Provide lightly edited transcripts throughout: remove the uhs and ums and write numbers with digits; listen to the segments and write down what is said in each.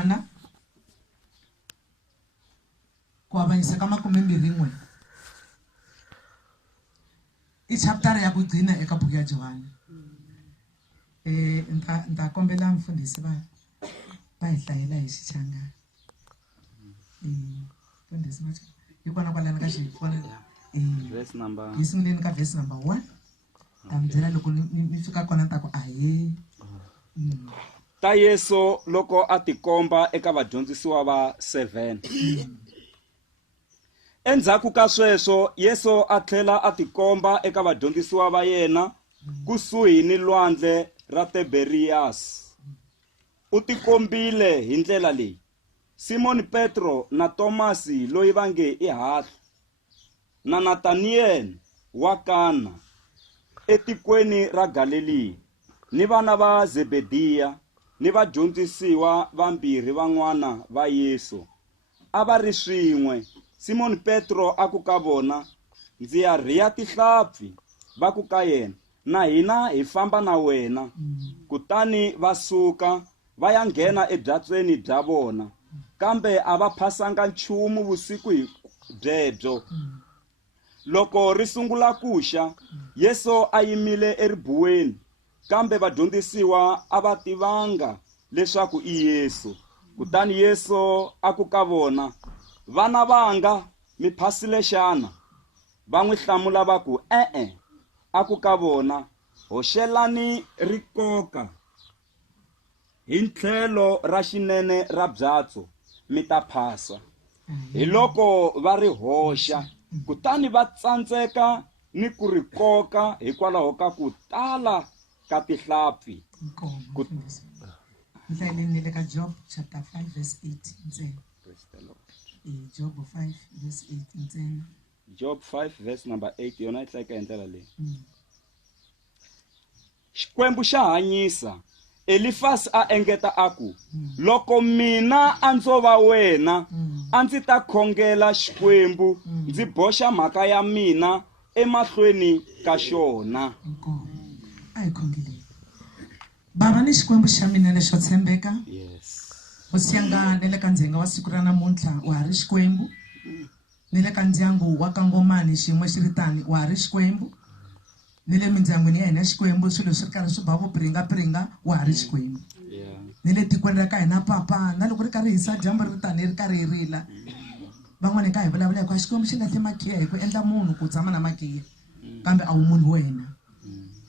Johana kwa avanyisa ka 21 i chapter ya kugcina eka buku ya Johana. Nta kombela mfundisi ba hlayela hi xichangana. Mfundisi macha ikona kwalana ka xifona verse number yisunguleni ka verse number 1. Ambyela loko ni fika kona ta ku ahe ta Yesu loko a tikomba eka vadyondzisiwa va 7. Endzhaku ka sweswo Yesu a tlhela a tikomba eka vadyondzisiwa va yena kusuhi ni lwandle ra Tiberiyasi. U tikombile hi ndlela leyi: Simon Petro na Tomasi loyi va nge i Hahla, na Nataniyeli wa Kana etikweni ra Galileya, ni vana va Zebediya ni vadyondzisiwa vambirhi van'wana va Yesu. A va ri swin'we. Simon Petro a ku ka vona, ndzi ya riya tihlampfi. Va ku ka yena, na hina hi famba na wena. Kutani va suka va ya nghena ebyatsweni bya vona, kambe a va phasanga nchumu vusiku byebyo. Loko ri sungula kuxa, Yesu a yimile eribuweni, kambe vadyondzisiwa a va tivanga leswaku i Yesu. Kutani Yesu a ku ka vona, vana vanga mi phasile xana? Va n'wi hlamula va ku e-e. A ku ka vona, hoxelani rikoka hi tlhelo ra xinene ra byatso mi ta phasa. Hi loko va ri hoxa, kutani va tsandzeka ni ku ri koka hikwalaho ka ku tala ka tihlampfi. Ndlayeleni le ka Job chapter 5 verse 8 ntsena. Job 5 verse 8 ntsena. Job 5 verse number 8 yona itleka hi ndlela leyi. Xikwembu xa hanyisa. Elifasi a engeta aku, loko mina a ndzo va wena, a ndzi ta khongela Xikwembu, ndzi boxa mhaka ya mina emahlweni ka xona. Ai khongeli. Baba ni Xikwembu xa mina lexo tshembeka. Yes. Usiyanga nele ka ndzhenga wa siku ra namuntlha wa ha ri Xikwembu. Nele ka ndyangu wa Kangomani xin'we xi ri tani wa ha ri Xikwembu. Nile mindyangwini ya hina Xikwembu swilo swi ri karhi swi ba vupiringapiringa wa ha ri Xikwembu. Nile tikweni ra ka hina papa na loko ri karhi hisa dyambu ri tani ri karhi hi rila. Van'wana ka hi vulavula hi ku Xikwembu xi lahle makhiya hi ku endla munhu ku tshama na makhiya, kambe a wu munhu wena.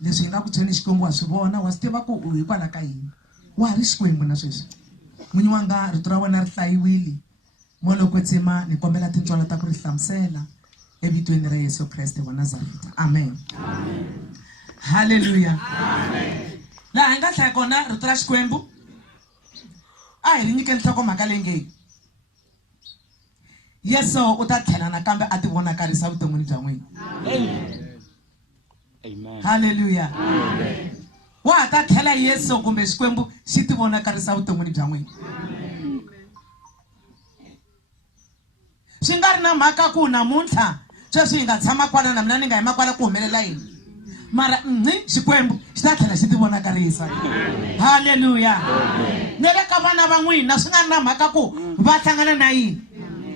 Leswi hina ku tshweni Xikwembu wa swi vona, wa swi tiva ku u hikwala ka yini. Wa ha ri Xikwembu na sweswi. N'winyi wanga rito ra wena ri hlayiwile. Mo loko tsema ni kombela tintswalo ta ku ri hlamusela evitweni ra Yesu Kriste wa Nazareta. Amen. Amen. Hallelujah. Amen. Laha hi nga hlaya kona rito ra Xikwembu, a hi ri nyikeni nhlokomhaka leyi nge Yesu u ta tlhela nakambe a ti vonakarisa vuton'wini bya n'wina. Amen. Hallelujah. Amen. Wa ha ta tlhela Yesu kumbe Xikwembu xi ti vonakarisa vuton'wini bya n'wina. Swi nga ri na mhaka ku namuntlha sweswi hi nga tshama kwala na mina ni nga yima kwala ku humelela yini, mara Xikwembu xi ta tlhela xi ti vonakarisa. Hallelujah. Ne le ka vana va n'wina swi nga ri na mhaka ku va hlangana na yini.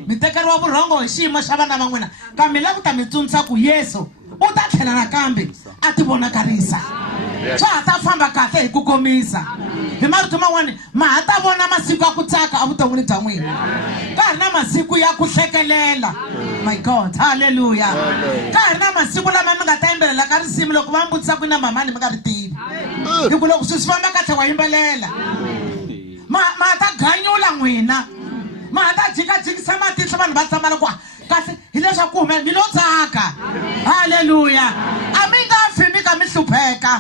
Mi tekeriwa vurhongo hi xiyimo xa vana va n'wina, kambe la ku ta mi tsundzuxa ku Yesu u ta tlhela nakambe a ti vonakarisa. Swa ha ta famba kahle hi ku komisa. Hi marito man'wani ma ha ta vona masiku ya ku tsaka evuton'wini bya n'wina. Ka ha ri na masiku ya ku hlekelela. My God, hallelujah. Ka ha ri na masiku lama mi nga ta yimbelela ka risimu loko va mi vutisa ku na mamani mi nga ri tivi. Hi ku loko swi famba kahle wa yimbelela. Ma ha ta ganyula n'wina. Ma ha ta jikajikisa matihlo vanhu va tshama loko kasi hi leswaku ku humelela mi lo tsaka. Hallelujah. A mi nga fi mi ka mi hlupheka,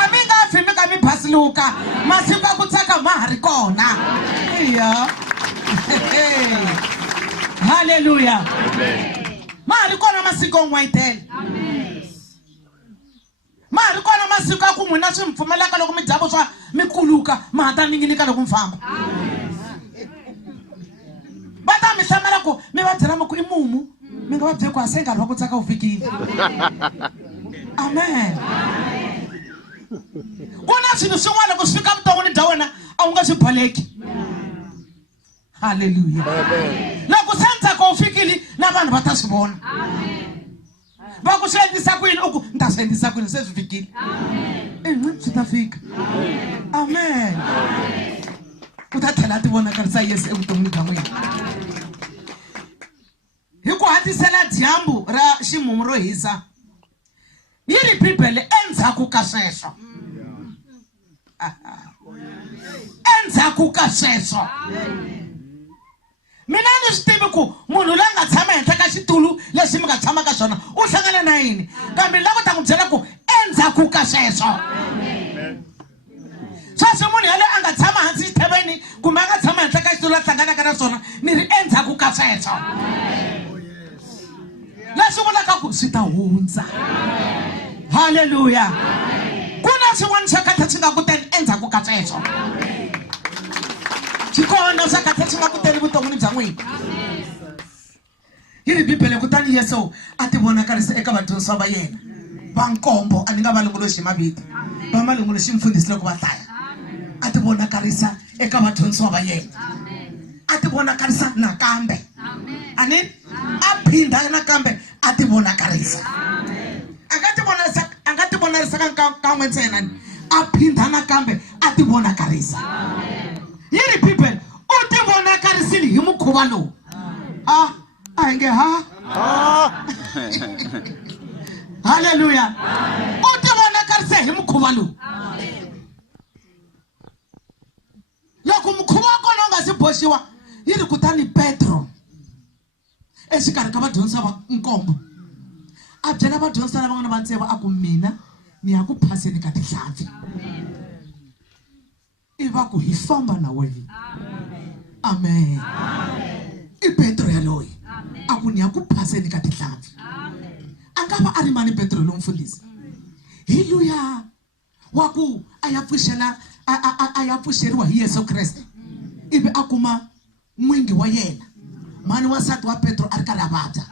a mi nga fi mi ka mi phasiluka, masiku ya ku tsaka ma ha ri kona. Iya. Hallelujah. Ma ha ri kona masiku n'wayitela. Ma ha ri kona masiku ya ku n'wina swi mi pfumelaka loko mi dya vuswa mi kuluka, ma ha ta ninginika loko mi famba. Va ta mi hlamela ku mi va byela ku i mumu, mi nga va byeli ku a se nkarhi wa ku tsaka wu fikile. Amen. Ku na swilo swin'wana loko swi fika vuton'wini bya wena a wu nga swi baleki. Haleluya. Loko senza ko ufikile na vanhu va ta swi vona. Va ku swendisa kwini uku nta swendisa kwini se swi fikile. Swi ta fika. Amen. U ta tlhela ti vonakarisa Yesu evuton'wini bya n'wina. Hi ku hatisela dyambu ra ximumu ro hisa yi ri Bibele endzhaku ka sweswo. Endzhaku ka sweswo mina ni swi tivi ku munhu loyi nga tshama henhla ka xitulu lexi mi nga tshama ka xona u hlangana na yini, kambe lava ta n'wi byela ku endzhaku ka sweswo sweswi munhu yale a nga tshama hansi xitheveni kumbe a nga tshama henhla ka xitulu a hlanganaka na swona ni ri endzhaku ka sweswo leswi vulaka ku swi ta hundza. Haleluya. Ku na swin'wana swa kahle swi nga ku teni endzhaku ka sweswo. Xikona swa kahle swi nga ku teni vuton'wini bya n'wina. Yi ri Bibele kutani Yesu a ti vonakarisa eka vadyondzisi va yena va nkombo, a ni nga valongoloxi mavito, va malongoloxi mfundhisi loko va hlaya. A ti vonakarisa eka vadyondzisi va yena, a ti vonakarisa nakambe. Ani a phinda nakambe a ti vonakarisa. A nga ti vonarisa kan'we ntsena, a phinda nakambe a ti vonakarisa. Yi ri Bibele u ti vonakarisile hi mukhuva lowu. A hi nge haleluya. U ti vonakarise hi mukhuva lowu. Loko mukhuva wa kona u nga si boxiwa, yi ri kutani Petro exikarhi ka vadyondzisi va nkombo a byela vadyondzisi lavan'wana va ntseva a ku mina ni ya ku phaseni ka tihlampfi. I va ku hi famba na wena. Amen. I Petro yaloye a ku ni ya ku phaseni ka tihlampfi. A nga va a ri mani Petro lo mfundhisi? Hi luya wa ku a ya pfuxeriwa hi Yesu Kreste ivi a kuma n'wingi wa yena mani wansati wa Petro a ri karhi a vabya.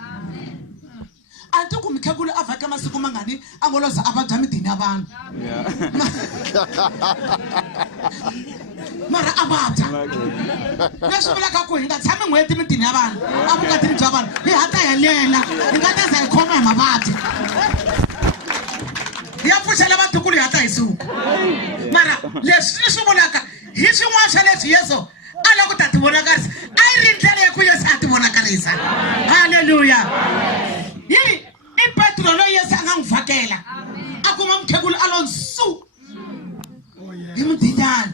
A ti ku mikhegulu a vhaka masiku mangani a ngo loza a vabya midini ya vanhu mara a vabya. Leswi vulaka ku hi nga tshami n'hweti midini ya vanhu a vukatini bya vanhu hi hata helela hi nga ta za hi khoma hi mavabyi. Ya pfuxela vatukulu hi hata hi suku. Mara leswi swi vulaka hi swin'wana swa leswi Yesu a lava ku ta ti vonakarisa, a yi ri ndlela ya ku Yesu a ti vonakarisa. Haleluya. Yi i Petro loyi Yesu a nga n'wi vhakela a kuma mukhegulu a lo nsu hi mudinyani.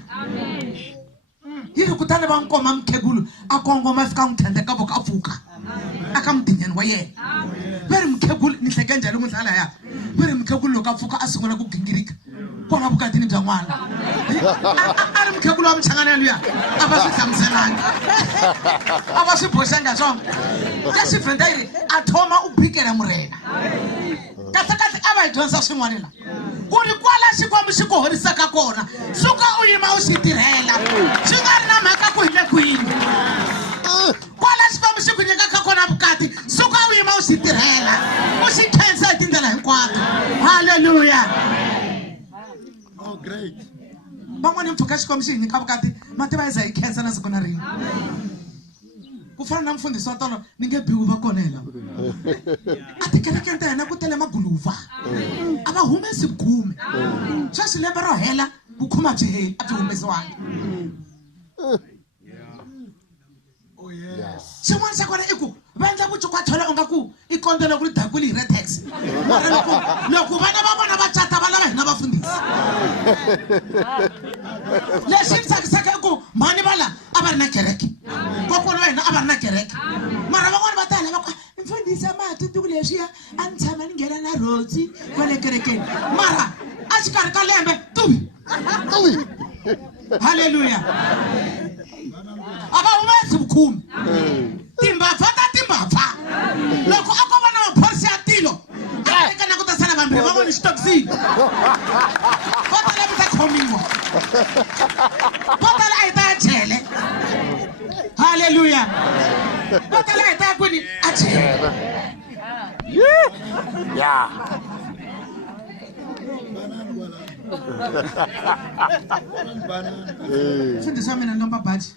Yi ri kutani va nkoma mukhegulu a kongoma fika n'wi tlhandleka voko a pfuka aka mudinyani wa yena. Va ri mukhegulu ni hleke njhani n'wi hlaya laya, va ri mukhegulu loko a pfuka a sungula ku gingirika kwala vukatini bya n'wana a ri mukhegulu wa muchangana luya a va swi hlamuselanga a va swi boxanga swona. Leswi Venda yi ri a thoma u bikela murena kahlekahle a va hi dyondzisa swin'wana la ku ri kwala Xikwembu xi ku horisaka kona suka u yima u xi tirhela swi nga ri na mhaka ku hi le kwini. Kwala Xikwembu xi ku nyikaka kona vukati suka u yima u xi tirhela u xi khensa hi tindlela hinkwato. Haleluya. Oh, great. Van'wani mpfhuka Xikwembu xi hi nyika vukati mativa yi za hi khensa na siku na rin'we. Ku fana na mfundhisi wa tolo ni nge biwi va kona hi lava a tikerekeni ta hina ku tele maguluva a va humesi 10 sweswi lembe ro hela vukhuma byi heli a byi humesiwanga. Xin'wana xa kona i ku va endla vucukwathole u nga ku i kondzela ku ri dakuli hi retex, mara loko vana va vona va cata va lava hina vafundhisi. Leswi ni tsakisaka i ku mhani vala a va ri na kereke, kokwana wa hina a va ri na kereke, mara van'wana va ta hela va ku mfundhisi a ma tiku leswiya a ni tshama ni nghena na rotsi kwale kerekeni, mara a xikarhi ka lembe tuvi. Haleluya. A va humesi vukhumi timbapfa ta timbapfa. Loko a ko va na maphorisa ya tilo a teka na ku ta sala vambirhi va vona xitokisini va tala mi ta khomiwa va tala a hi ta ya chele. Haleluya. Va tala a hi ta ya kwini a chele. Mfundisi wa mina ndomba baji.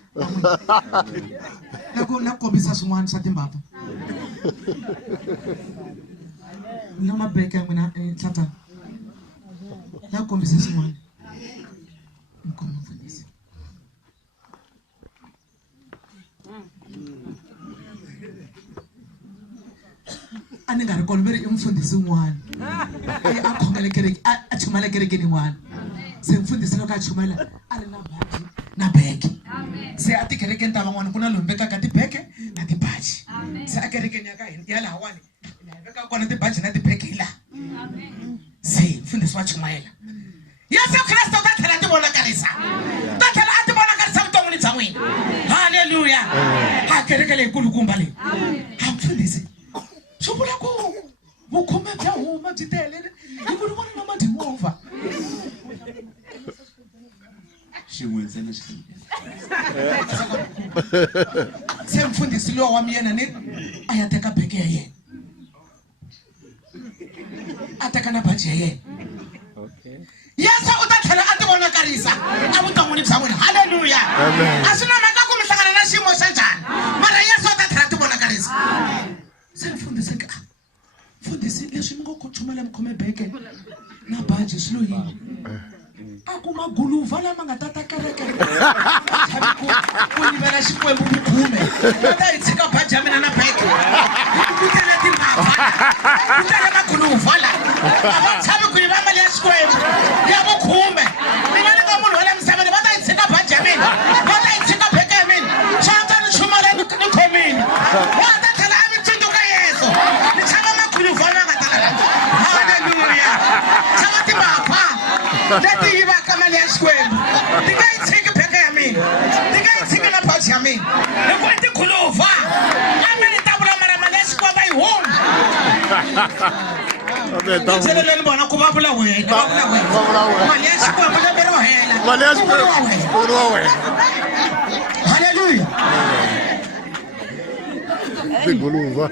Nakombisa swin'wana swa timbapa. Noma beke ya mina tlata. Nakombisa swin'wana. Mkhomba mfundisi. Ani nga ri koloberi I mfundisi un'wana. A khongela kereke, a chumela kerekeni n'wana. Se mfundisi loko a chumela a ri na baji na beke. Se a tikerekeni ta van'wana ku na lombeka ka tibeke na tibaji. Se a kerekeni ya ka hina ya lahawani la veka kona tibaji na tibeke la. Se mfundisi wa chumela. Yesu Kristo ta tlhela ti vonakarisa. Ta tlhela a ti vonakarisa vuton'wini bya n'wina. Hallelujah. Ha kereke leyi kulukumba leyi. Ha mfundisi. Swi vula ku vukhume bya huma byi telele hi ku vona na matimovha. Xin'we ntsena xi. Se mfundisi lo wa mina ni a ya teka beke ya yena. A teka na baji ya yena. Okay. Yesu u ta tlhela a ti vonakarisa a vuton'wini bya n'wina. Hallelujah. A swi na mhaka ku mi hlangana na xiyimo xa njhani mara Yesu u ta tlhela a ti vonakarisa. Se mfundisi ka mfundisi leswi mi ngo ku chumela mkhome beke na baji swi lo yini. A ku maguluva lama nga tata kereke. Ku yivela xikwembu vukhume. Va ta yi tshika baji ya mina na beke. Ku tele timbapa. Ku tele maguluva la. A va tshami ku yiva mali ya xikwembu ya vukhume. Mina ni nga munhu wa le misaveni va ta yi tshika baji ya mina. Va ta yi tshika beke ya mina. Xantswa ni chumela ni khomini. Va ta tlhela a mi tsundzuka Yesu. Ni chava maguluva lama nga tala. Hallelujah. Chava timbapa. Leti yivaka mali ya xikwembu ti nga yi tshiki beke ya mina ti nga yi tshiki na baji ya mina hikuva I tikhuluva a mi ni ta vula mara mali ya xikwembu yi huma. Tseleleni vona ku va vula wena va vula wena mali ya xikwembu lembe ro hela mali ya xikwembu wa wena. Hallelujah. Tiguluva.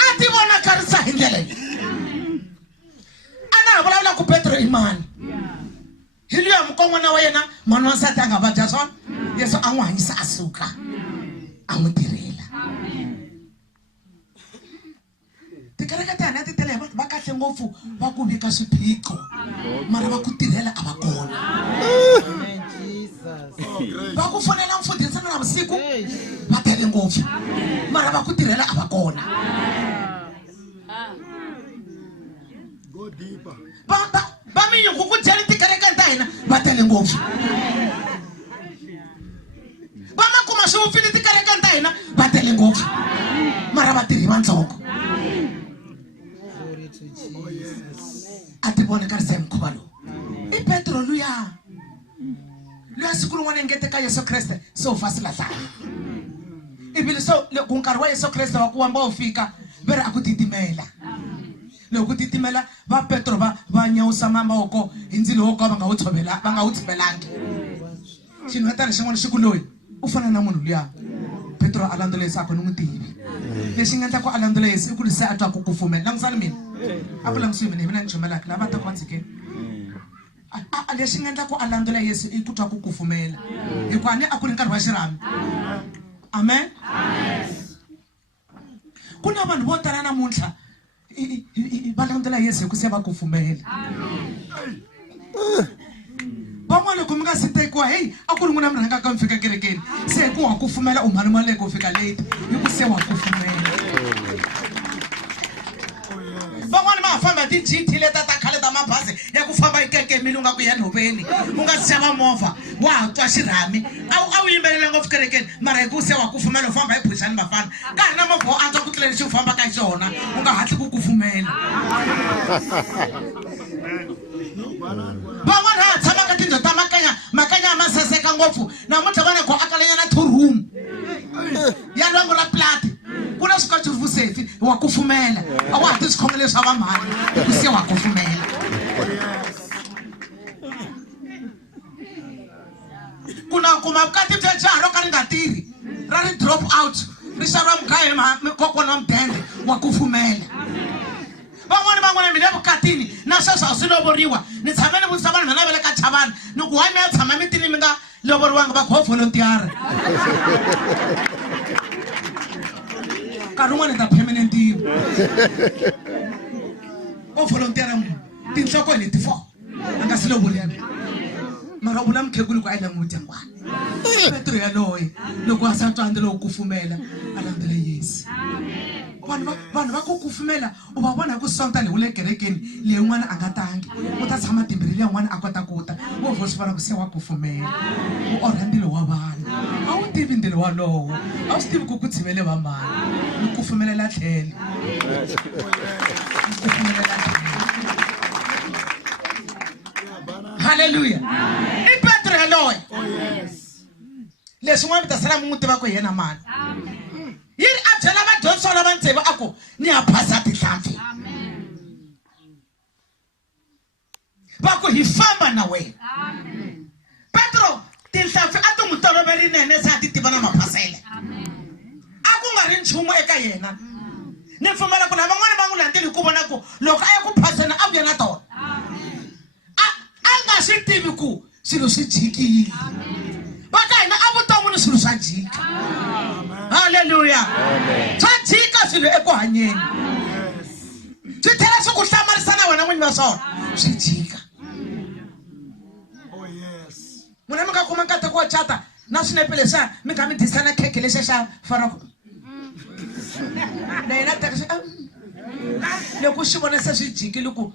A ti vonakarisa hi ndlela leyi. A na ha vulavula ku Petro I mani. Hi luya mukon'wana wa yena mani wansati a nga vabya swona. Yesu a n'wi hanyisa a suka a n'wi tirhela. Tikereke ta hina ti tele hi vanhu va kahle ngopfu va ku vika swiphiqo mara va ku tirhela a va kona. Va ku fonela mfundhisi na vusiku va tele ngopfu mara va ku tirhela a va kona. Go deeper. Va mi nyuku ku dyela tikereke ta hina va tele ngopfu. Va ma kuma swivupfile tikereke ta hina va tele ngopfu mara va tirhi vantsongo. A ti vonakarisa hi mukhuva lowu. I Petro luya siku rin'wana ngete ka Yesu Kreste se u fasila hlaya. Ivi so ku nkarhi wa Yesu Kreste wa ku wamba wu fika veri a ku titimela. Loko ku titimela va Petro va nyawusa mavoko hi ndzilo wo ka va nga wu tshovelangi. Xin'wetana xin'wana xi ku loyi u fana na munhu luya. Petro a landzelerisa ku ni n'wi tivi. Lexi nga endla ku a landzelerisa I ku se a twa ku kufumela. Langutisani mina. A ku langutisiwi mina ni chumelaka lava ta ku va tshikeni. Lexi nga endla ku a landzela Yesu I ku twa ku kufumela. Hikuva a ku ri nkarhi wa xirhami. Amen. Ku na vanhu vo tala namuntlha va landzela Yesu hi ku se va kufumela. Van'wana loko mi nga si tekiwa hey a ku ri n'wina mi rhangaka mi fika kerekeni se hi ku wa kufumela u mhani maleko u fika late hi ku se wa kufumela. Van'wana va famba ti GT leta ta khale ta mabazi ya ku famba ikekemile u nga ku ya nhoveni u nga si xava movha wa twa xirhami a wu yimbelela ngopfu kerekeni mara hi ku se wa kufumela u famba hi pushani vafana ka ha ri na movha wo antswa ku tlula lexi u fambaka hi xona u nga hatli ku kufumela. Van'wana ha tshama ka tindhawu ta makanya ya masaseka ngopfu namuntlha va ne ku akalanyana 2 room ya lwangu ra plati ku na swikoci vusefi wa kufumela a wa ha ti swikhongelo swa va mhani hi ku se wa kufumela. Ku na kuma vukati bya jaha ro ka ri nga tirhi ra ri drop out ri xava mugayo kokwana wa mudende wa kufumela. n'wana mi le vukatini na sweswo a swi lovoriwa ni tshame ni vutisa vanhu mina va le ka Chavani ni ku hayi mi ya tshama mitini mi nga lovoriwanga va kho volunteer nkarhi wun'wana ta permanent ntirho o volunteer munhu tinhloko leti 4 a nga si lovoriwa mara vula mukhegulu ku a yi languti ngwana Petro yaloye loko a sa twandle loko kufumela a landzela Yesu vanhu va ku kufumela u va vona ku sonta le ule kerekeni leyi n'wana a nga tangi u ta tshama timbirhi leyi n'wana a kota ku ta wo vo swi vona ku se wa kufumela u orha ndilo wa vanhu a wu tivi ndilo walowo a wu swi tivi ku ku tshivele va mani ni kufumelela tlhelo haleluya i Petro yaloye leswi n'wana mi ta sala mi n'wi tiva ku hi yena mani yiri a byela vadyondzisi lava ntsevu a ku ni ya phasa tihlampfi va ku hi famba na wena Petro tihlampfi a ti n'wi toloverinene se a ti tiva na maphasele a ku nga ri nchumu eka yena ni pfumela ku lavan'wana va n'wi landzeli ku vona ku loko a ya ku phaseni a vuya na tona a nga swi tivi ku swilo swi jikile va ka hina a vuton'wini swilo swa jika haleluya swa jika swilo eku hanyeni swi tlhela swi ku hlamarisa na wena n'winyi wa swona swi jika n'wina mi nga kuma nkateko wo cata na swinepe leswiya mi kha mi disana khekhe lexiya xa farako na yena teka loko xi vona se swi jikile ku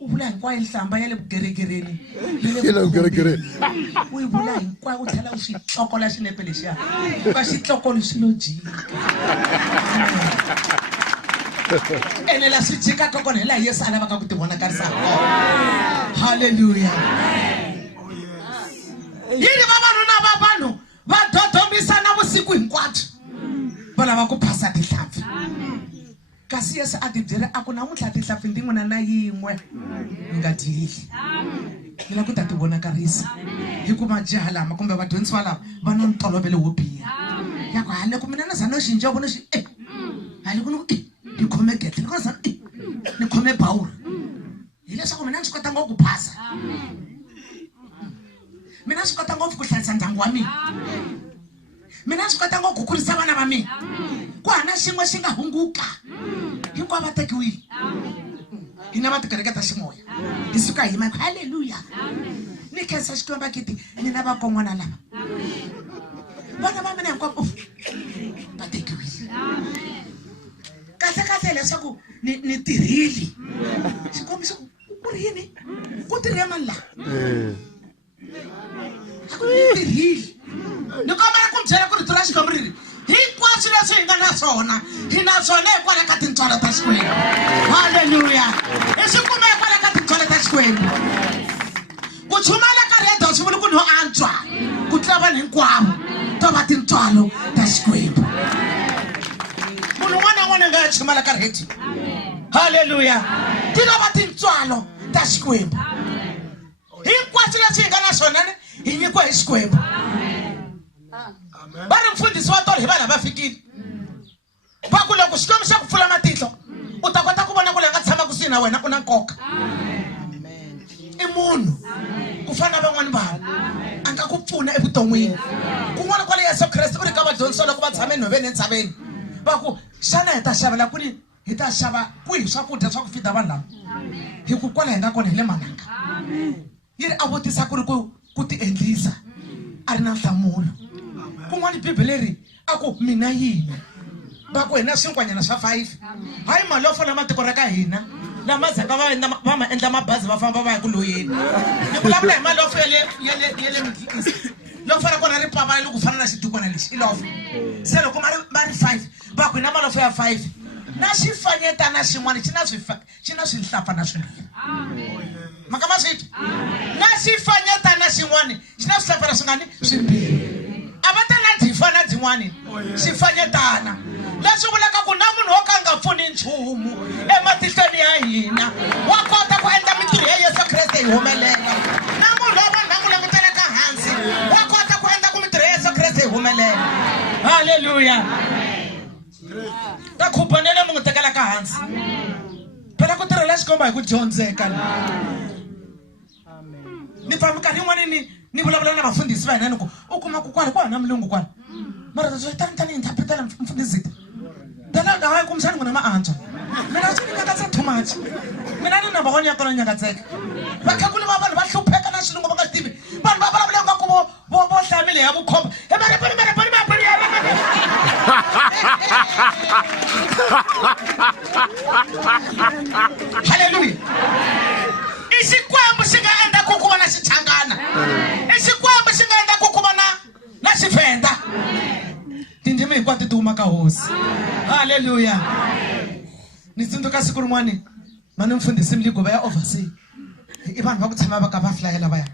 u vula hinkwayo nhlamba ya le vugeregereni u yi vula hinkwayo u tlhela u swi tlokola xinepe lexiya u ka xitlokolo swi lo jika ene la swi jikaka kona hi laha Yesu a lavaka ku ti vonakarisa kona haleluya yini vavanuna va vanhu va dodombisa na vusiku hinkwabyo va lava ku phasa tihlampfi kasi Yesu a ti byela a ku namuntlha tihlampfi ndi n'wina na yin'we mi nga dyeli mi lava ku ta ti vonakarisa hikuva jaha lama kumbe vadyondzisi va lava va na ntolovelo wo biha ya ku hale ku mina na zana xinja vona xi hale ku ni khome getle ni kona ni khome bawuri hileswaku mina ni swi kota ngopfu ku phasa mina swi kota ngopfu ku hlayisa ndyangu wa mina mina swi kota ngopfu ku kurisa vana va mina ku hana xin'we xi nga hunguka hinkwavo va tekiwile hina va tikereke ta ximoya hi suka hi mako haleluya ni khensa xikwembu kiti ni na vakon'wana lava vana va mina hinkwavo va tekiwile kahle leswaku ni tirhile xikombiso ku ri yini ku tirhe mani laha a ku ni tirhile ni kombela ku byela ku ri tura xikwembu riri hinkwaswo leswi hi nga na swona hi na swona hikwale ka tintswalo ta xikwembu haleluya hi swi kume hikwale ka tintswalo ta xikwembu ku chumala ka redio swi vuli ku no antswa ku tlula vanhu hinkwavo to va tintswalo ta xikwembu munhu n'wana na n'wana nga ya chumala ka redio haleluya ti lava tintswalo ta xikwembu hinkwaswo leswi hi nga na swona hi nyikiwa hi xikwembu va ri mfundhisi wa tolo hi vanhu va fikile va ku loko xikwembu xa ku pfula matihlo u ta kota ku vona ku leyi nga tshama kusuhi na wena u na nkoka i munhu ku fana na van'wani vanhu a nga ku pfuna evuton'wini kun'wana kwale Yesu Kreste u ri ka vadyondzisi loko va tshame nhoveni entshaveni va ku xana hi ta xavela kuni hi ta xava kwihi swakudya swa ku fida vanhu lava hi ku kwala hi nga kona hi le mananga yi ri a vutisa ku ri ku ti endlisa a ri na nhlamulo kun'wana bibele ri a ku mina yini va ku hina swinkwanyana swa 5 hayi mali yo fana matiko ra ka hina lama zaka va ma endla mabazi va famba va ya ku loyeni ni vulavula hi mali lofu ya le Middle East loko fana kona ri pava loko fana na xitukwana lexi i lofu se loko va ri 5 va ku hina malofu ya 5 na xifanyetana xin'wana xi na swihlapfa na swimbirhi maka ma switwi na xifanyetana xin'wana xi na swihlapfa na swingani swimbirhi a va ta na dzifa na dzin'wani xifanyetana leswi vulaka ku na munhu wo ka nga pfuni nchumu ematihlweni ya hina wa kota ku endla mintirho ya Yesu Kreste yi humelela na munhu wa vanhu va n'wi langutelaka hansi wa kota ku endla ku mintirho ya Yesu Kreste yi humelela haleluya ta khupanele mi n'wi tekelaka hansi phela ku tirha la xikomba hi ku dyondzeka ni pfa minkarhi yin'wana ni vulavula na vafundhisi va hina ni ku u kuma ku kwala ku hana mulungu kwala mara tani interpretela mfundhisi dalaga hayi kumshani ngona maantswa mina swi nyakatsa too much mina ni namba wona yakona nyakatseka vakhakuli va vanhu va hlupheka na xilungu va nga tivi vanhu va vulavula nga ku vo hlamile ya vukhomba haleluya i xikwembu xi nga endla ku va na xichangana i xikwembu xi nga endla ku va na xivenda tindzimi hinkwato ti huma ka hosi haleluya ni tsundzuka siku rin'wani mani mfundhisi mligo va ya oversea i vanhu va ku tshama va ka va flyela va ya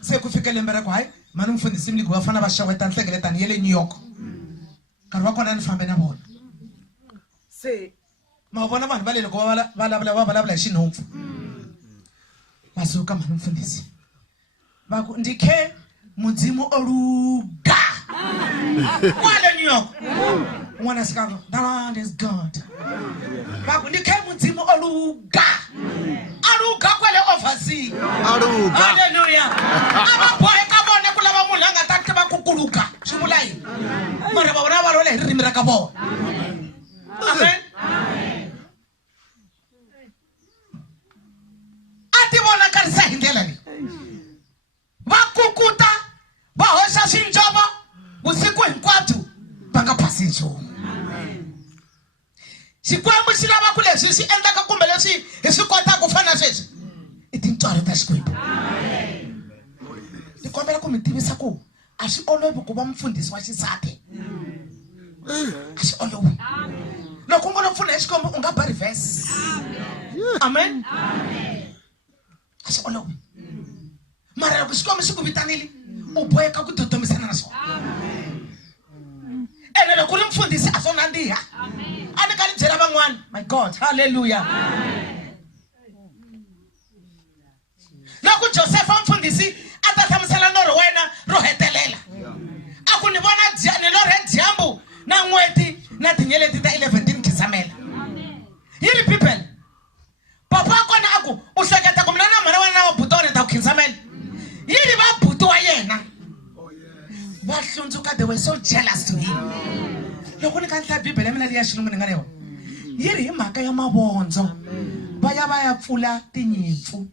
se ku fika lembe ra ku hayi mani mfundhisi mligo va fana va xeweta nhlengeletani ya le New York nkarhi wa kona ni fambe na vona se ma vona vanhu va le loko va vulavula hi xinhompfu va suka mani mfundhisi va ku ndikhe mudzimu oluga kwale New York un'wana sikako that one is God va ku ndikhe mudzimu oluga kwale oversea haleluya ava boheka vona ku lava munhu a nga ta tiva ku kuluka swi vula yini mara va vona va role hi ririmi ra ka vona amen a ti vonakarisa hi ndlela leyi va kukuta va hoxa swinjhovo vusiku hinkwabyo va nga phasi nchumu xikwembu xi lava ku leswi swi endlaka kumbe leswi hi swi kotaka ku fana sweswi i tintswalo ta xikwembu ni kombela ku mi tivisa ku a swi olovi ku va mfundhisi wa xisati a swi olovi loko u nga lo pfuna hi xikwembu u nga ba reverse amen a swi olovi mara loko xikwembu xi ku vitanile u boheka ku dodomisana na swona ene loko u ri mfundhisi a swo nandziha a ni ka ni byela van'wana my God haleluya loko Josefa mfundhisi a ta hlamusela norho wena ro hetelela a ku ni vona ni lorhe dyambu na n'weti na tinyeleti ta 11 ti ni khisamela yini people papa kona a ku u hleketa ku mina na mhana wena na vabutone ta ku khisamela yini va buti wa yena va hlundzuka they were so jealous to him loko ni ka hlaya bibele ya mina leyi ya xilungu ni nga na yona yi ri hi mhaka ya mavondzo va ya pfula tinyimpfu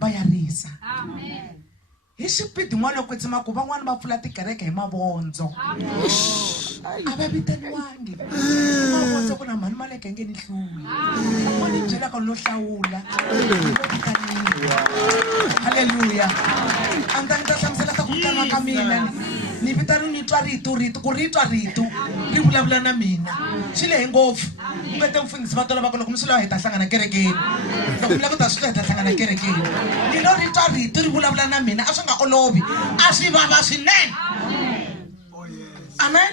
va ya risa hi xipidi n'wana loko tsima ku van'wani va pfula tikereke hi mavondzo a va vitaniwangi mavondzo ku na mhani ma le gengeni hluli van'wani byelaka no hlawula haleluya a ndzi ta hlamusela ka ku vitaniwa ka mina ni vitani ni twa rito ku ritwa rito ri vulavula na mina swi lehe ngopfu u nga te mfundhisi va tolova ku loko mi swi lava hi ta hlangana kerekeni loko mi lava ku ta swi hi ta hlangana kerekeni ni lo ritwa rito ri vulavula na mina a swi nga olovi a swi vava swinene amen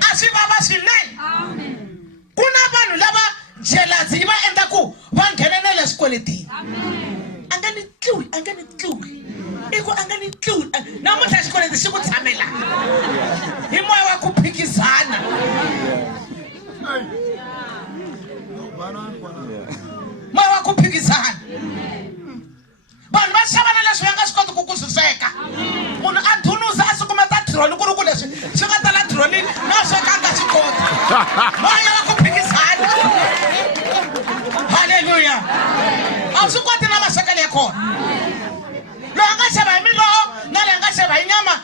a swi vava swinene ku na vanhu lava jealousy va endla ku va nghenenela swikweletini a nga ni tluwi i ku a nga ni tluwi namuntlha xikweleti xi ku tshamela hi moya wa ku phikizana moya wa ku phikizana vanhu va xavana leswi va nga swi koti ku suseka munhu a dhunuza a sukumeta tirhoni ku ri ku leswi swi nga tala tirhoni na sweka a nga swi koti moya wa ku phikizana haleluya a swi koti na maswekele ya kona loyi a nga xava hi miloho na leyi a nga xava hi nyama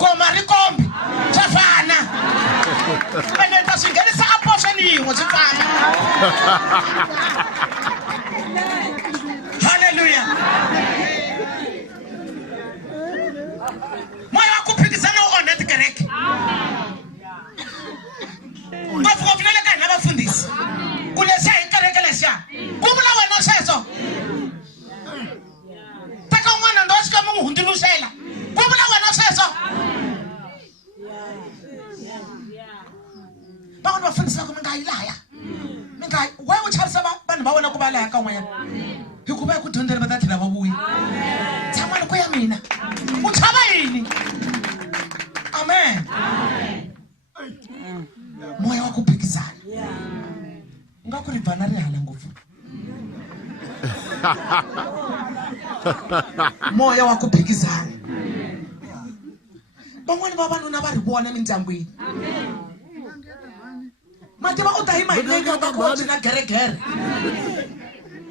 goma ri kombi swa fana ene ta swi nghenisa a poxeni yin'we swi fana haleluya moya wa ku phikizana wu onha tikereke ngopfungopfu na le ka hina vafundhisi ku lexiya hi kereke lexiya ku vula wena sweswo teka un'wana ndo wa xika mi n'wi hundzuluxela ku vula wena sweswo van'wana vafundhisi va ku mi nga yi laya mi nga yi we u chavisa vanhu va wena ku va laya ka n'wanyana hikuva ya ku dyondzela va ta tlhela va vuya tshamani ku ya mina u chava yini amen moya wa ku phikizana u nga ku ri bana ri hala ngopfu moya wa ku phikizana. Van'wani vavanuna va ri vona mindyangwini. Mativa u ta yima hi nenge u ta ku na geregere.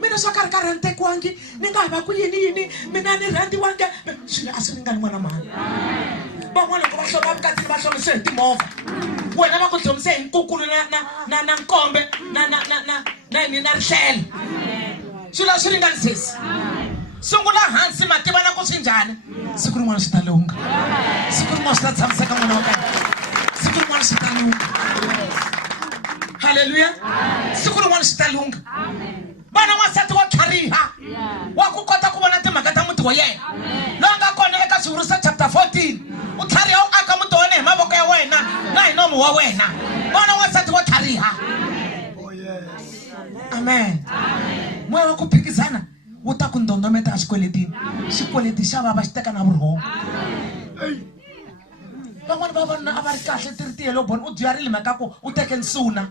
Mina swa karhi ni tekiwangi ni nga va ku yini mina ni rhandziwangi swilo a swi ringani n'wana mali. Van'wana loko va hloma vukatini va hlomisiwe hi timovha. Wena va ku hlomisa hi nkukulu na nkombe na rihlelo. Swilo swi ringanisisi. Sungula hansi mativa na ku swi njhani. Siku rin'wana swi ta lunga. Siku rin'wana swi ta tshamiseka n'wana wa kana. Siku rin'wana swi ta lunga. Hallelujah. Siku rin'wana swi ta lunga. Vana wasati wa tlhariha wa ku kota ku vona timhaka ta muti wa yena. Loyi nga kona eka Swivuriso chapter 14. U tlhariha u aka muti wa wena hi mavoko ya wena na hi nomu wa wena. Vana wasati wa tlhariha. Amen. Moya wa ku phikizana wu ta ku ndondometa a xikweletini. Xikweleti xa vava xi teka na vurhongo. Van'wana vavanuna a va ri kahle tiritiye lo bona u dyarile mhaka ku u teke nsuna.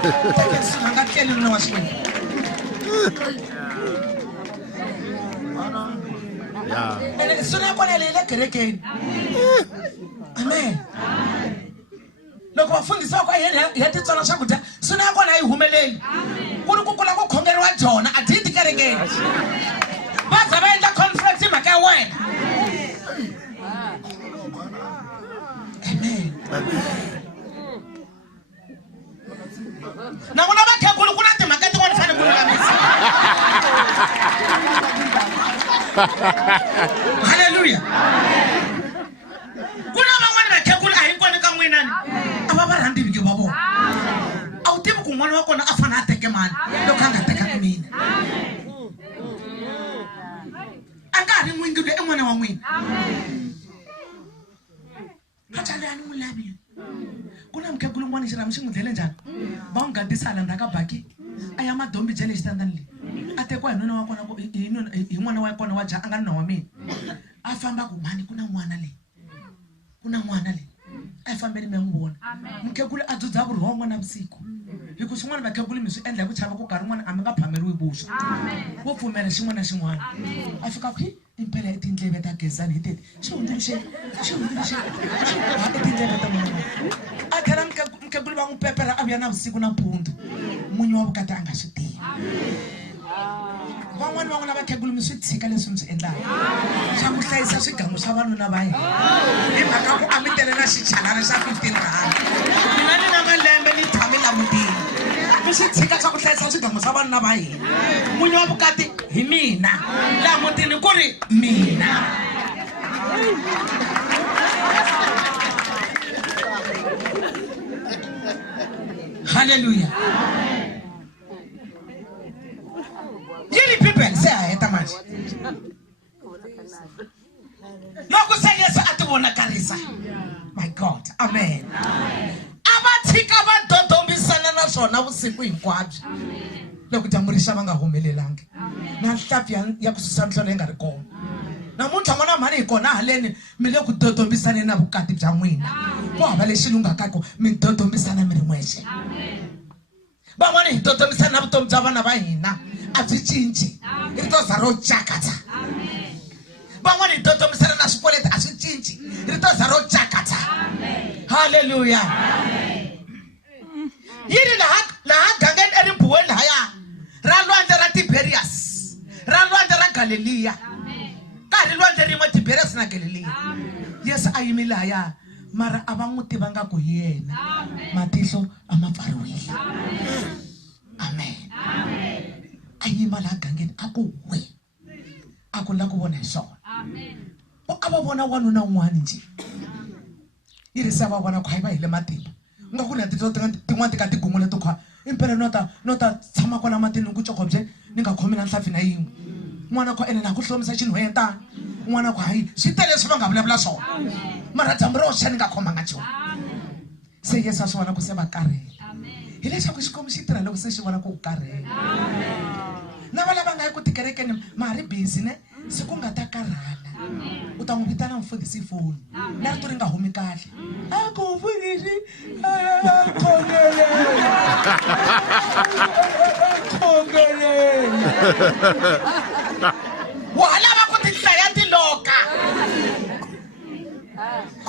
U teke nsuna nga tleli nuna wa xikweleti. Ene nsuna ya kona le kerekeni. Amen. Loko vafundhisi va ku hi ya titsona swakudya nsuna ya kona a yi humeleli. Ku ri ku kula ku khongeriwa Jona a dyi tikerekeni. Va za va endla conference hi mhaka ya wena. Amen. Na kuna vakhegulu ku na timhaka tin'wana fane ku lulamisa. Hallelujah. Ku na van'wana vakhegulu a hinkwani ka n'winani a va va rhandzi vingi va vona. A wu tivi ku n'wana wa kona a fane a teke mani loko a nga tekanga mina. A nga ha ri n'wingi loyi i n'wana wa n'wina. Hachale ani n'wi lavile. Ku na mukhegulu n'wana xirhami xi n'wi dlele njhani. Va n'wi gadisa hala ndzhaku ka baki a ya madombi jele xitandani leyi. A tekiwa hi nuna wa kona hi n'wana wa kona wa jaha a nga nuna wa mina. A famba ku mani ku na n'wana leyi. Ku na n'wana leyi. A hi fambeni mi ya n'wi vona. Mukhegulu a dzudza vurhongo na vusiku. Hikuva swin'wana vakhegulu mi swi endla hi ku chava ku nkarhi wun'wana a mi nga phameriwi vuswa. Wo pfumela xin'wana na xin'wana. A fika ku impela tindleve ta gezani hi teti xi hundzuluxe tindleve ta n'wana. A tlhela mukhegulu va n'wi pepera a vuya na vusiku na mpundzu munyu wa vukati a nga swi tivi. Van'wana vakhegulu mi swi tshika leswi mi swi endlaka xa ku hlayisa swigangu swa vanuna va hina hi mhaka ku a mi tele na xichalana xa 15 rand. Mina ni na malembe ni tshame la mutini mi swi tshika swa ku hlayisa swigangu swa vanuna va hina. Munyu wa vukati hi mina laha mutini ku ri mina. Hallelujah. Yini people say a heta manje. Loko se Yesu a ti vonakarisa. My God. Amen. Ava tshika va dodombisana na swona vusiku hinkwabyo. Loko dyambu rixa va nga humelelangi. Na nhlampfi ya ku susa nhlolo yi nga ri kona. Namuntlha n'wana mhani hi kona haleni mi le ku dodombisana na vukati bya n'wina. Ku hava lexi lunghaka ku mi dodombisana mi ri mwexe. Van'wana hi dodombisana na vutomi bya vana va hina. A byi cinci. Rito za ro jakata. Van'wana hi dodombisana na swikweleti a swi cinci. Rito za ro jakata. Hallelujah. Yini laha gangeni eribuweni lahaya ra lwandle ra Tiberias, ra lwandle ra Galileya. Karhi lwandle rin'we Tiberias na Galileya. Yesu a yimile lahaya mara a va n'wi tivanga ku hi yena. Matihlo a ma pfariwile. Amen. A yima laha gangeni a ku we a ku la ku vona hi swona. A va vona wanuna un'wana nje yi ri se va vona ku hayi va hile matimba nga ku na tin'wana ti ka tigungula to kha impela no ta tshama kona matini ku cokobye ni nga khomi na nhlampfi na yin'we. N'wana ko ene na ku hlomisa xinhweta n'wana ko hayi swi tele leswi va nga vulavula swona mara dyambu ro xa ni nga khomanga nchumu. Se Yesu a swi vona ku se va karhele hileswaku Xikwembu xi tirha loko se xi vona ku u karhele. Na va lava nga yi ku tikerekeni ma ha ri busy ne siku nga ta karhala u ta n'wi vitana mfundhisi foni na rito ri nga humi kahle. A ku mfundhisi khongelela ongeleni wa lava ku ti hlaya tiloka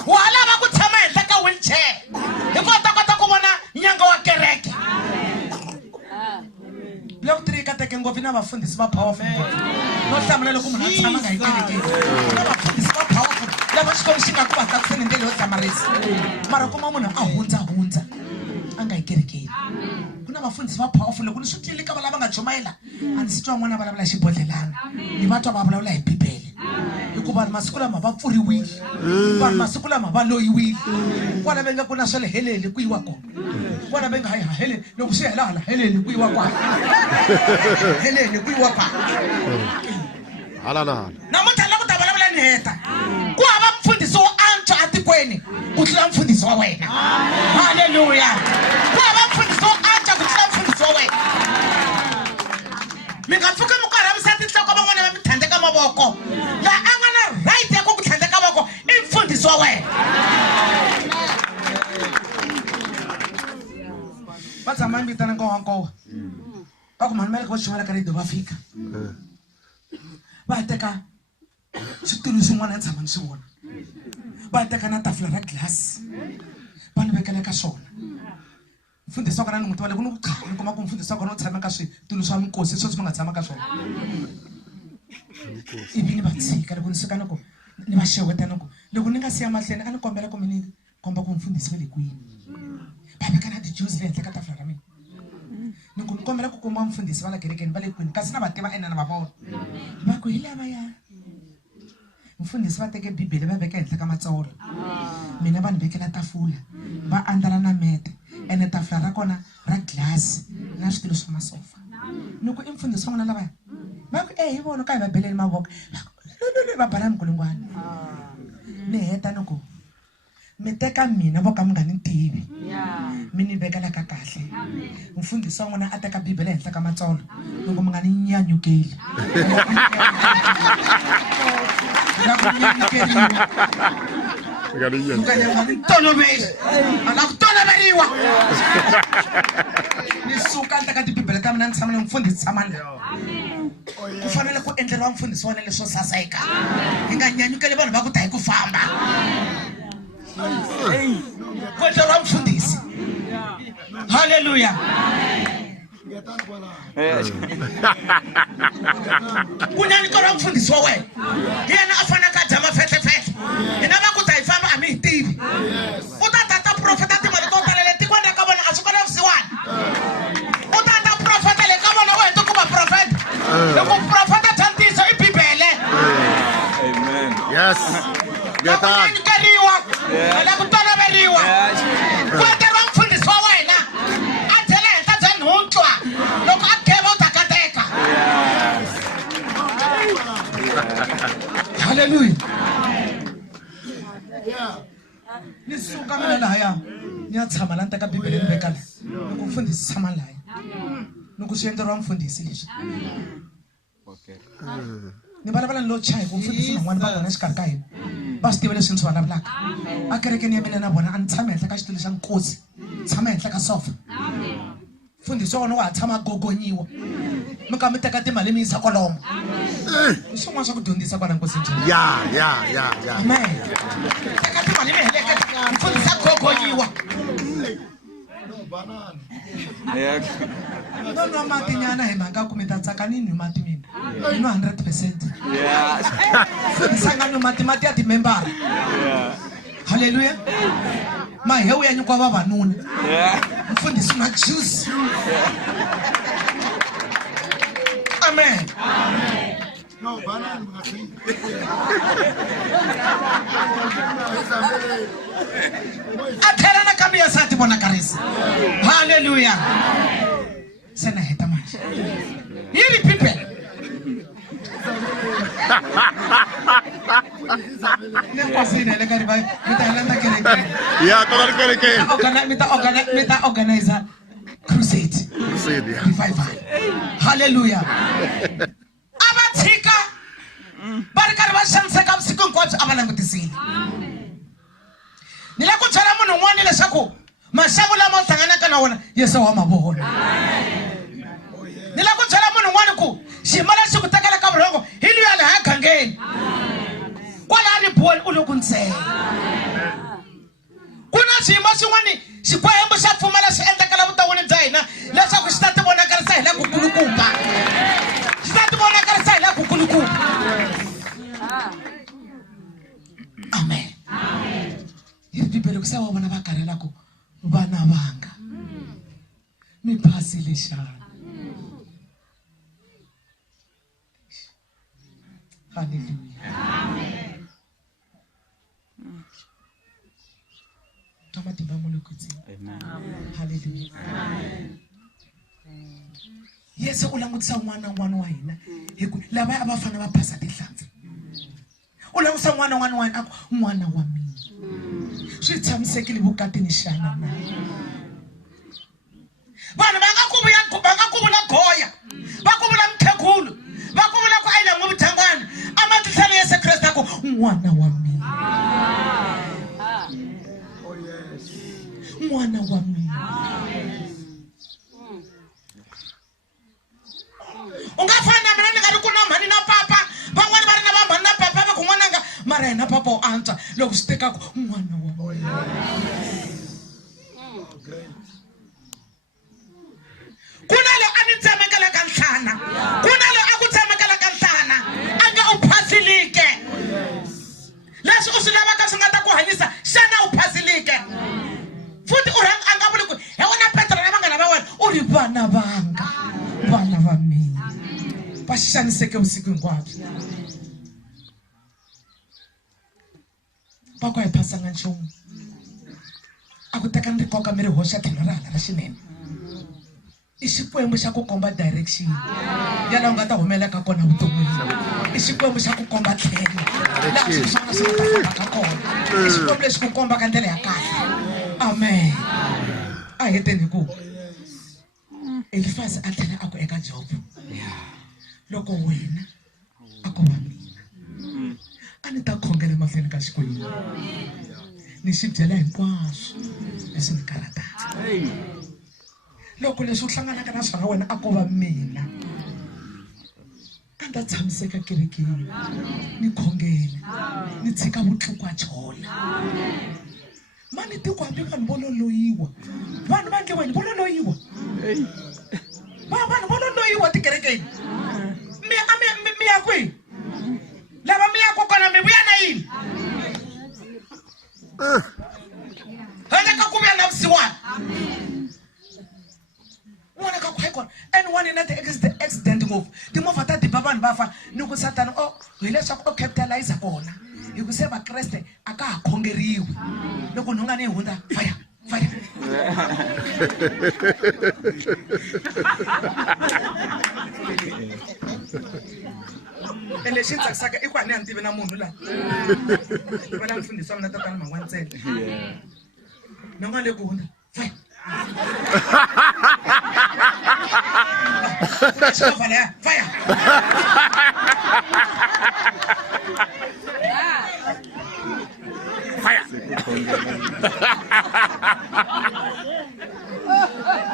wa lava ku tshama henhla ka wheelchair hi kota ku vona nyanga wa kereke loko tiri ka teke ngopfu na vafundhisi va powerful no hlamula loko munhu a tshama nga hi kerekeni na vafundhisi va powerful lava xikolo xi nga ku va tsakuseni ndlela yo hlamarisa mara kuma munhu a hundza a nga hi kerekeni ku na vafundhisi va powerful loko ni swi tlili ka va lava nga chumayela a ndzi twa n'wana vulavula xibodlhelana ni va twa va vulavula hi bibele hikuva masiku lama va pfuriwile vanhu masiku lama va loyiwile kwala va nga ku na swa le heleni ku yiwa kona kwala va nga hayi heleni loko swi hela hala heleni ku yiwa kwala heleni ku yiwa kwala hala namuntlha la ku ta vulavula ni heta ku hava mfundhisi wo antswa atikweni ku tlula mfundhisi wa wena haleluya ku hava mfundhisi wo antswa ku tlula mfundhisi wa wena mi nga pfuka mi karhamisa tinhloko van'wana va mi tlhandleka mavoko la a nga na right ya ku ku tlhandleka mavoko I mfundhisi wa wena va tshama mi vitana nkowankowa va ku mani ma le ka va xumela ka radio va fika va teka switulu swin'wana ni tshama ni swi vona va teka na tafula ra glass va ni vekela ka swona mfundhisi wa kona ni n'wi tiva loko ni ni kuma ku mfundhisi wa kona u tshame ka switulu swa minkosi sweswi mi nga tshama ka swona ivi ni va tshika loko ni suka loko ni va xewetana ku loko ni nga siya mahlweni a ni kombela ku mi ni komba ku mfundhisi ve le kwini va veka na tijuice le henhla ka tafula ra mina ni ku ni kombela ku kuma mfundhisi va la kerekeni va le kwini kasi na va tiva ena na va vona va ku hi lavaya mfundhisi va teke bibele va veka henhla ka matsolo mina va ni vekela tafula va andlala na mete ene tafula ra kona ra glass na switulu swa masofa ni ku I mfundhisi wa n'wana lavaya va ku hi vona ka hi va beleni mavoko va bala mikulungwana ni heta ni ku mi teka mina vo ka mi nga ni tivi mi ni vekela ka kahle mfundhisi wa n'wana a teka bibele henhla ka matsolo loko mi nga ni nyanyukeli ala ku toloveriwa ni suka ni teka tibibele ta mina ni tshama ni mfundhisi tshama la ku fanele ku endleriwa mfundhisi wa wena leswo saseka hi nga nyanyukeli vanhu va ku ta hi ku famba ku endleriwa mfundhisi haleluya ku nyanyukeliwa mfundhisi wa wena hi yena a fanele ka dya mafehlefehle hina va ku ta hi famba a mi hi tivi u ta tata profeta timali to tala le tikweni le ka vona a swi kona vusiwana u tata profeta le ka vona u heta ku va profeta loko profeta bya ntiyiso I bibele Amen. Yes. Get on. nyanyukeriwa ala ku toloveriwa ku endleriwa mfundhisi wa wena a tlhela henhla bya nhuntlwa loko a kheva u ta kateka haleluya ni suka mina lahaya ni ya tshama la ni teka bibele ni veka la loko mfundhisi tshama lahaya loko swi endleriwa mfundhisi leswi ni vulavula ni lo chaya ku mfundhisi man'wana va kona xikarhi ka hina va swi tiva leswi ni swi vulavulaka a kerekeni ya mina na vona a ni tshama henhla ka xitulu xa nkosi tshama henhla ka sofa mfundhisi wa wona wa ha tshama a gogonyiwa mi ka mi teka timali mi yisa kwalomo I swin'wana swa ku dyondzisa kwala nkosini Yeah. amen teka timali mi heleketa mfundhisi a gogonyiwa no nwa mati nyana hi mhaka ku mi ta tsaka ni nwi mati mina ni nwa 100%. mfundhisi a nga nwi mati ya timembara haleluya mahewu ya nyikiwa vavanuna mfundhisi na juice amen a tlhela na kambe ya sati vonakarisa haleluya se na heta manje yi ri bibele le nkosini le ka ri va mi ta helanda kerekeni Yeah, total kereke. mi ta organizer crusade revival haleluya a va tshika va ri karhi va xaniseka vusiku hinkwabyo a va langutisile ni le ku byela munhu un'wana leswaku maxavu lama u hlanganaka na wona Yesu wa mavona ni la ku byela munhu un'wana ku ximala xi ku tekela ka vurhongo hi luya laha gangeni kwala ribuweni u lo ku ntsena ku na xiyimo xin'wana xikwembu xa pfumala swi endlekela vuton'wini bya hina leswaku xi ta ti vonakarisa hi le ku kulukumba xi ta ti vonakarisa hi le ku kulukumba amen hi bibele ku sa va vona va karhelaku vana vanga mi phasile xana haleluya matimba mo lokutsing haleluya Yesu u langutisa n'wana wa hina hi ku lava a va fana va phasa tihlampfi u langutisa n'wana wa mina swi tshamisekile vukatini xana na vanhu va nga ku vula goya va ku vula mkhegulu va ku vula ku a yi lan'wi vudyangwani a ma tihlani Yesu Kreste ku n'wana wa mina n'wana wa mina u nga fana na mina ni nga ri ku na mhani na papa van'wani va ri na va mhani na papa va ku n'wananga mara hina papa u antswa loko swi tekaku n'wana wa mina ku na lo a ni tsemekela ka nhlana ku na lo a ku tsemekela ka nhlana a nga u phasilike leswi u swi lavaka swi nga ta ku hanyisa xana u phasilike futhi u rhanga a nga vuli ku hi wena Petro na vanghana va wena u ri vana va mina va xaniseke vusiku hinkwabyo va ku hi phasanga nchumu a ku teka ni koka mi ri hoxa tlhelo ra hala ra xinene i xikwembu xa ku komba direction ya laha u nga ta humeleka kona vuton'wini i xikwembu xa ku komba tlhelo laha swilo swa wena swi nga ta fambaka kona i xikwembu lexi ku kombaka ndlela ya kahle amen a heteni ku Elifasi a tlhela a ku eka Job loko wena a ko va mina a ni ta khongela mahlweni ka Xikwembu ni xi byela hinkwaswo leswi ni karataka loko leswi u hlanganaka na swona wena a ko va mina a ni ta tshamiseka kerekeni ni khongela ni tshika vutlukwa chola mani tiko hambi vanhu vo loloyiwa vanhu va nge vanhu vo loloyiwa vanhu vo loloyiwa tikerekeni mi ya kwihi lava mi ya kona mi vuya na yini handle ka ku vuya na vusiwana n'wana ka ku hayi kona anyone na ti-accident ngopfu timovha ta diba vanhu va fa ni ku satani hileswaku o capitalize kona hi ku se vakreste a ka ha khongeriwi loko nhunga ni hundza fire lexi ni tsakisaka i ku a ni ya ni tivi na munhu laha ni va na mfundhisi wa mina tatana Mangwani ntsena ni nga le ku hundza fire fire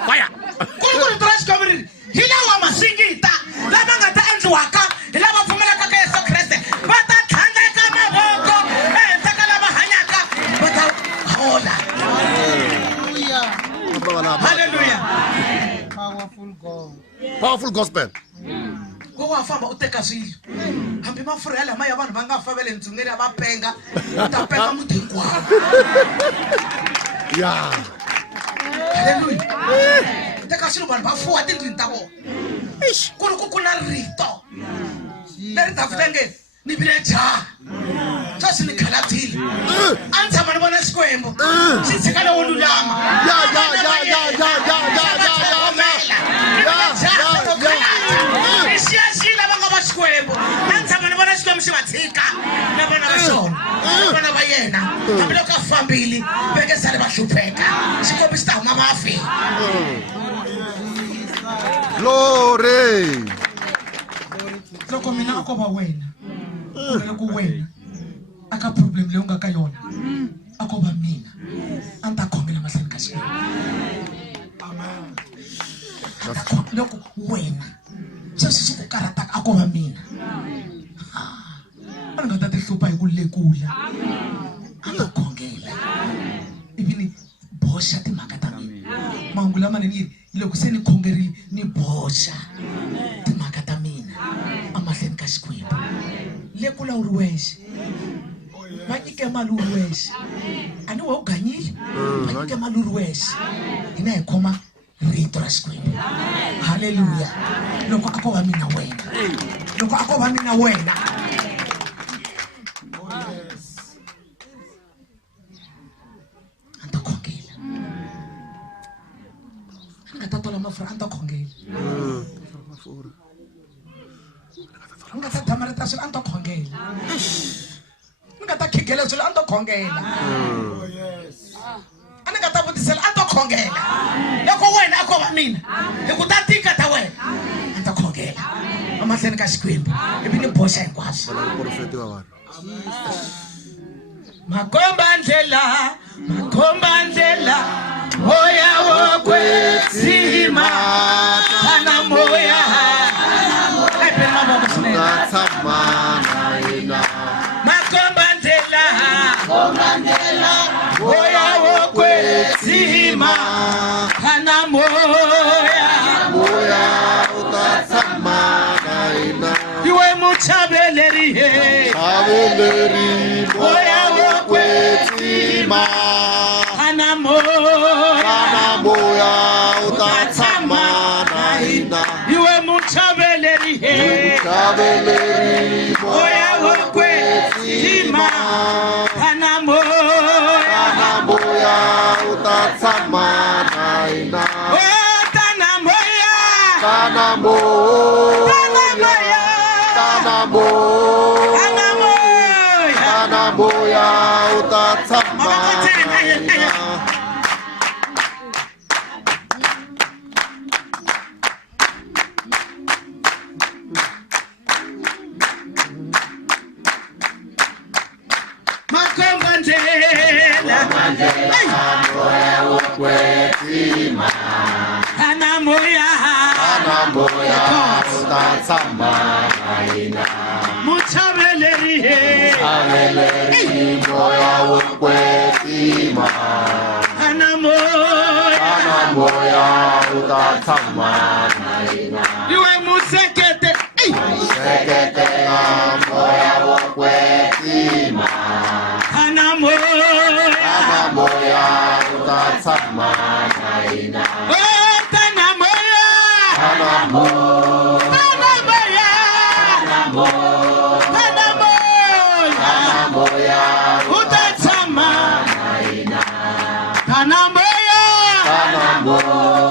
fire ku ri transcovery hi lawa masingita lava nga ta endliwaka hi lava pfumelaka ka Yesu Kreste va ta tlhandleka mavoko ehenhla ka lava hanyaka va ta hola haleluya Powerful gospel. ku wa famba u teka swilo hambi mafurha lama ya vanhu va nga fa va le ntsungeni va penga u ta penga muti hinkwawo Yeah. haleluya teka swilo vanhu va fuwa tindlwini ta vona ku ri ku na rito leri ta futenge ni vile jaha sweswi ni khalabile a ni tshama ni vona Xikwembu xi tshika lowo lulama xiyaxile va nga va Xikwembu a ni tshama ni vona Xikwembu xi va tshika na vana va xona na vana va yena hambiloko a fambile veke sale va hlupheka Xikwembu xi ta huma mafi Glory. loko mina a ko va wena loko wena aka problem leyi u nga ka yona a ko va mina a ni ta khongela mahlweni ka Xikwembu loko wena sweswi swi ku karhataka a ko va mina a ni nga ta ti hlupha hi ku lekula a nga khongela ivi ni boxa timhaka ta mina mahungu lamanene yini loko se ni khongerile ni boxa timhaka ta mina amahlweni ka Xikwembu lekula u ri wexe va nyike mali u ri wexe a ni we u ganyile va nyike mali u ri wexe hina hi khoma rito ra Xikwembu haleluya loko a ko va mina wena loko a ko va mina wena anta khongela a nga ta tola mafurha anta khongela a nga ta damareta swilo anta khongela a nga ta khigela swilo anta khongela a ni nga ta vutisela anta khongela loko wena a ko va mina hi ku ta tika ta wena anta khongela amahlweni ka Xikwembu ivi ni boxa hinkwaswo makomba ndlela moya wo kwetsima kana moya makomba ndlela moya wo kwetsima kana moya iwe muchabeleri he moya wo kwetsima kana moya utatsama na hina iwe muchabeleri he moya wo kwetsima kana moya utatsama na hina kana moya utatsama makomba ndlela moya wo kwetsima kana moya utatsama na hina muchabeleri he moya wo kwetsima kana moya utatsama na hina iwe musekete moya wo kwetsima kana moya utatsama na hina kana moya utatsama na hina kana moya